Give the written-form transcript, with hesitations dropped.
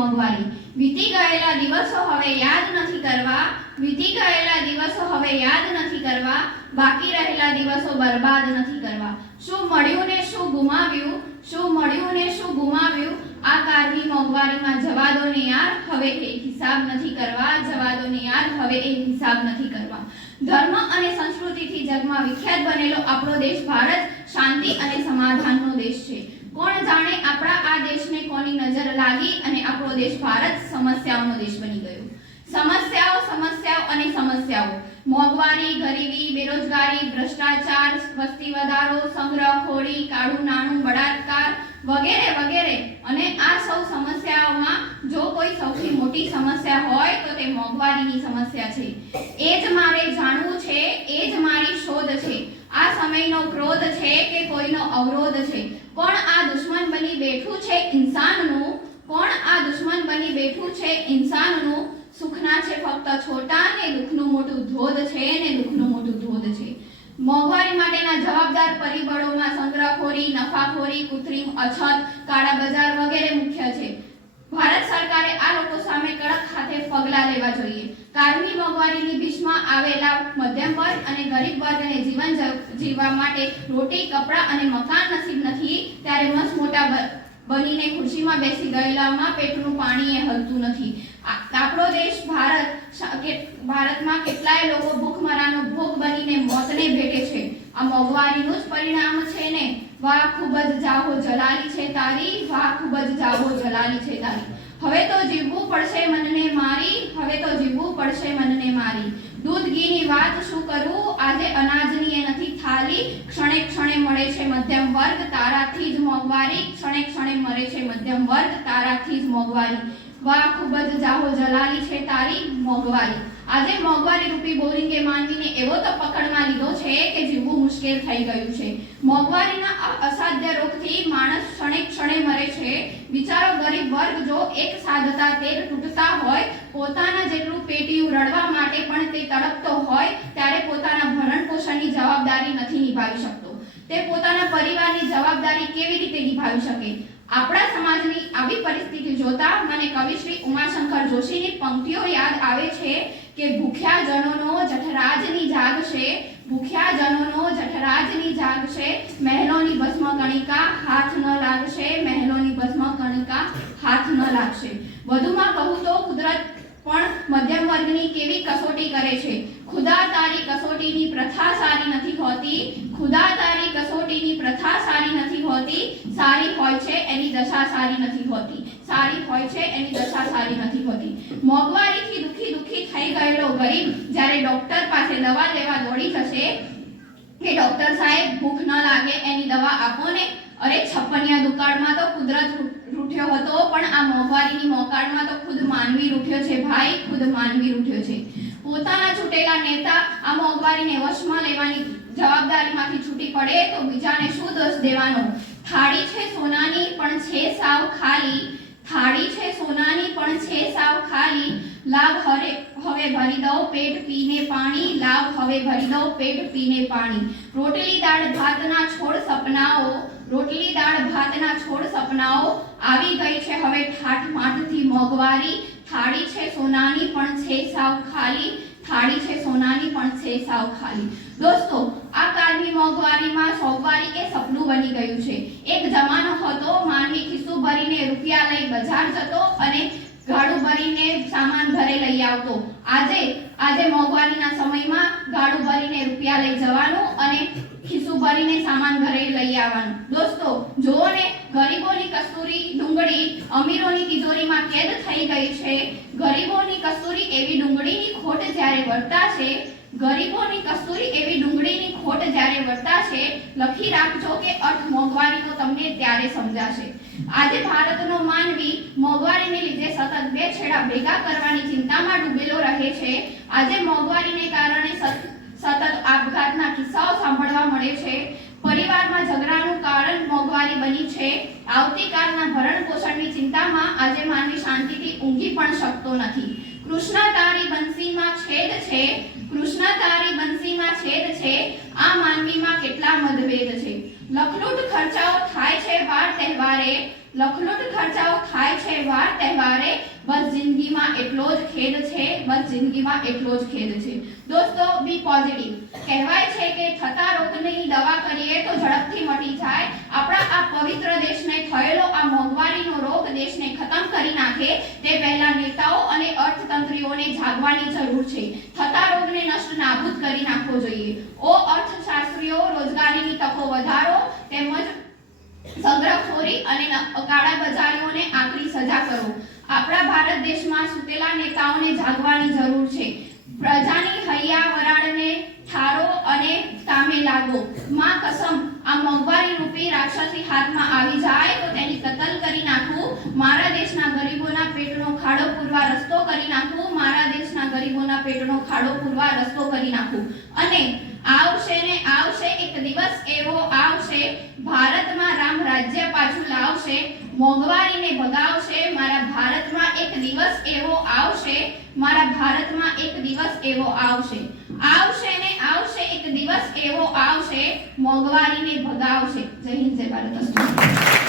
મોંઘવારી। વીતી ગયેલા દિવસો હવે યાદ નથી કરવા, વીતી ગયેલા દિવસો હવે યાદ નથી કરવા, બાકી રહેલા દિવસો બરબાદ નથી કરવા। શું મળ્યું ને શું ગુમાવ્યું, શું મળ્યું ને શું ગુમાવ્યું, આ કાળની મોંઘવારીમાં જવા દો ને યાર, હવે એ હિસાબ નથી કરવા, જવા દો ને યાર, હવે એ હિસાબ નથી કરવા। ધર્મ અને સંસ્કૃતિથી જગમાં વિખ્યાત બનેલો આપણો દેશ ભારત શાંતિ અને સમાધાનનો દેશ છે। કોણ જાણે આપણા આ દેશને કોની નજર લાગી અને આપણો દેશ ભારત સમસ્યાઓનો દેશ બની ગયો। સમસ્યાઓ સમસ્યાઓ અને સમસ્યાઓ, મોંઘવારી, ગરીબી, બેરોજગારી, ભ્રષ્ટાચાર, વસ્તી વધારો, સંગ્રહખોરી, કાળું નાણું, બળાત્કાર વગેરે વગેરે। અને આ સૌ સમસ્યાઓમાં જો કોઈ સૌથી મોટી સમસ્યા હોય તો તે મોંઘવારીની સમસ્યા છે। એ જ મારે જાણવું છે, એ જ મારી શોધ છે। આ સમયનો ક્રોધ છે કે કોઈનો અવરોધ છે? કોણ આ દુશ્મન બની બેઠું છે ઇન્સાનનું? કોણ આ દુશ્મન બની બેઠું છે ઇન્સાનનું? સુખના છે ફક્ત છોટા ને દુઃખનું મોટું ધોધ છે, ને દુઃખનું મોટું ધોધ છે। મોંઘવારી માટેના જવાબદાર પરિબળોમાં સંગ્રહખોરી, નફાખોરી, કૃત્રિમ અછત, કાળા બજાર વગેરે મુખ્ય છે। ભારત સરકારે આ લોકો સામે કડક હાથે પગલાં લેવા જોઈએ। કાળની મોંઘવારીની બીચમાં આવેલા મધ્યમ વર્ગ અને ગરીબ વર્ગને જીવન જીવવા માટે રોટી, કપડાં અને મકાન નસીબ નથી ત્યારે મસ્ત મોટા બનીને ખુરશીમાં બેસી ગયેલામાં પેટનું પાણી એ હલતું નથી। આપણો દેશ ભારતમાં કેટલાય લોકો ભૂખમરાનો ભોગ બનીને મોતને ભેટે છે। આ મોંઘવારીનું જ પરિણામ છે ને? વાહ ખૂબ જ જાહો જલાલી છે તારી, વાહ ખૂબ જ જાહો જલાલી છે તારી। હવે તો જીવવું પડશે મનને મારી, હવે તો જીવવું પડશે મનને મારી। દૂધ ઘીની વાત શું કરું, આજે અનાજની એ નથી થાળી। ક્ષણે ક્ષણે મળે છે મધ્યમ વર્ગ, તારાથી જ મોંઘવારી। ક્ષણે ક્ષણે મળે છે મધ્યમ વર્ગ, તારાથી જ મોંઘવારી। વાહ ખૂબ જ જાહો જલાલી છે તારી મોંઘવારી। આજે મોંઘવારી રૂપી બોરિંગે માનવીને એવો તો પકડમાં લીધો છે કે જીવવું મુશ્કેલ થઈ ગયું છે। મોંઘવારીના અસાધ્ય રોગથી માણસ ક્ષણે ક્ષણે મરે છે। બિચારો ગરીબ વર્ગ જો એક સાધતા તેલ તૂટતા હોય, પોતાના જેટલું પેટીયું રડવા માટે પણ તે તડપતો હોય, ત્યારે પોતાના ભરણ પોષણની જવાબદારી નથી નિભાવી શકતો। તે પોતાના પરિવારની જવાબદારી કેવી રીતે નિભાવી શકે? આપણા સમાજની આવી પરિસ્થિતિ જોતા મને કવિ શ્રી ઉમાશંકર જોશીની પંક્તિઓ યાદ આવે છે કે ભૂખ્યા જનોનો જઠરાજની જાગશે, ભૂખ્યા જનોનો જઠરાજની જાગશે, મહેલોની ભસ્મ કણિકા હાથ ન લાગશે, મહેલોની ભસ્મ કણિકા હાથ ન લાગશે। વધુમાં કહું તો કુદરત પણ મધ્યમ વર્ગની કેવી કસોટી કરે છે। ખુદા તારી કસોટીની પ્રથા સારી નથી હોતી, ખુદા તારી કસોટીની પ્રથા સારી નથી હોતી। સારી હોય છે એની દશા સારી નથી હોતી, સારી હોય છે એની દશા સારી નથી હોતી। મોંઘવારીથી દુખી થઈ ગયેલો ગરીબ જ્યારે ડોક્ટર પાસે દવા લેવા દોડી જશે કે ડોક્ટર સાહેબ ભૂખ ન લાગે એની દવા આપો ને, અરે છપ્પનિયા દુકાળમાં તો કુદરત રૂઠ્યો હતો, પણ આ મોંઘવારીની મોકાળમાં તો ખુદ માનવી રૂઠ્યો છે ભાઈ, ખુદ માનવી રૂઠ્યો છે। પોતાના છૂટેલા નેતા આ મોંઘવારીને વશમાં લેવાની જવાબદારીમાંથી છૂટી પડે તો બીજાને શું દોષ દેવાનો? થાળી છે સોનાની પણ છે સાવ ખાલી, થાળી છે સોનાની પણ છે સાવ ખાલી। લાવ હવે ભરી દઉં પેટ પીને પાણી, લાવ હવે ભરી દઉં પેટ પીને પાણી। રોટલી દાળ ભાતના છોડ સપનાઓ, રોટલી દાળ ભાતના છોડ સપનાઓ, આવી ગઈ છે હવે ઠાઠ માઠથી મોંઘવારી। થાળી છે સોનાની પણ છે સાવ ખાલી, થાળી છે સોનાની પણ છે સાવ ખાલી। દોસ્તો, આ કાળની મોંઘવારીમાં સોંગવારી એ સપનું બની ગયું છે। એક જમાનો હતો માનવી ખિસ્સું ભરીને રૂપિયા લઈ બજાર જતો અને ગાડું ભરીને સામાન ઘરે લઈ આવતો। આજે મોંઘવારીના સમયમાં ગાડું ભરીને રૂપિયા લઈ જવાનું અને ખિસ્સું ભરીને સામાન ઘરે લઈ આવવાનું। દોસ્તો જુઓ ને, ગરીબોની કસ્તુરી ડુંગળી અમીરોની તિજોરીમાં કેદ થઈ ગઈ છે। ગરીબોની કસ્તુરી એવી ડુંગળીની ખોટ જ્યારે વર્તાશે, ગરીબોની કસ્તુરી એવી ડુંગળીની ખોટ જ્યારે વર્તાશે, લખી રાખજો કે અર્થ મોંઘવારીનો તમને ત્યારે સમજાશે। આજે ભારતનો માનવી મોંઘવારીને લીધે સતત બે છેડા ભેગા કરવાની ચિંતામાં ડૂબેલો રહે છે। આજે મોંઘવારીને કારણે સતત આપઘાતના કિસ્સાઓ સાંભળવા મળે છે। પરિવારમાં ઝઘડાનું કારણ મોંઘવારી બની છે। આવતીકાલના ભરણ પોષણની ચિંતામાં આજે માનવી શાંતિથી ઊંઘી પણ શકતો નથી। કૃષ્ણ તારી બંસીમાં છેદ છે, કૃષ્ણ તારી બંસીમાં છેદ છે, આ માનવીમાં કેટલા મતભેદ છે। લખલૂટ ખર્ચાઓ થાય છે વાર તહેવારે, લખલૂટ ખર્ચાઓ થાય છે વાર તહેવારે, બસ જિંદગીમાં એટલો જ ખેદ છે, બસ જિંદગીમાં એટલો જ ખેદ છે. દોસ્તો, બી પોઝિટિવ. કહેવાય છે કે થતા રોગની દવા કરીએ તો ઝડપથી મટી જાય. આપણા આ પવિત્ર દેશને થયેલો આ મોંઘવારીનો રોગ દેશને ખતમ કરી નાખે તે પહેલા નેતાઓ અને અર્થતંત્રીઓને જાગવાની જરૂર છે. થતા રોગને નષ્ટ નાબૂદ કરી નાખવો જોઈએ. ઓ અર્થશાસ્ત્રીઓ, રોજગારીની તકો વધારો તેમજ સંગ્રહખોરી અને કાળા બજારીઓને આકરી સજા કરો. આપણા ભારત દેશમાં સૂતેલા નેતાઓને જાગવાની જરૂર છે. પ્રજાની હૈયા વરાળને ઠારો અને કામે લાગો. માં કસમ, આ મોંઘવારી રૂપી રાક્ષસી હાથમાં આવી જાય તો તેની કતલ કરી નાખું. મારા દેશના ગરીબોના પેટનો ખાડો પૂરવા રસ્તો કરી નાખું. મારા દેશના ગરીબોના પેટનો ખાડો પૂરવા રસ્તો કરી નાખું. અને આવશે ને આવશે, એક દિવસ એવો આવશે, ભારતમાં રામ રાજ્ય પાછું લાવશે, મોંઘવારીને ભગાવશે. મારા ભારતમાં એક દિવસ એવો આવશે, મારા ભારતમાં એક દિવસ એવો આવશે. આવશે ને આવશે, એક દિવસ એવો આવશે, મોંઘવારીને ભગાવશે. જય હિન્દ, જય ભારત.